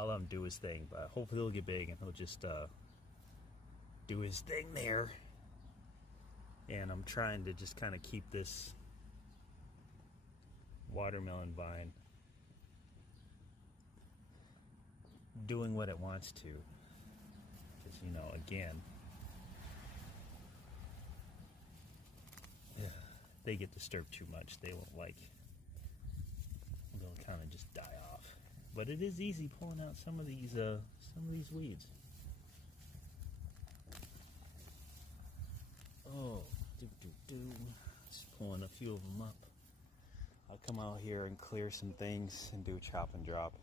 I'll let him do his thing, but hopefully he'll get big and he'll just do his thing there. And I'm trying to just kind of keep this watermelon vine doing what it wants to. Because, you know, again, if they get disturbed too much, they won't like, they'll kind of just die off. But it is easy pulling out some of these weeds. Oh, just pulling a few of them up. I'll come out here and clear some things and do chop and drop.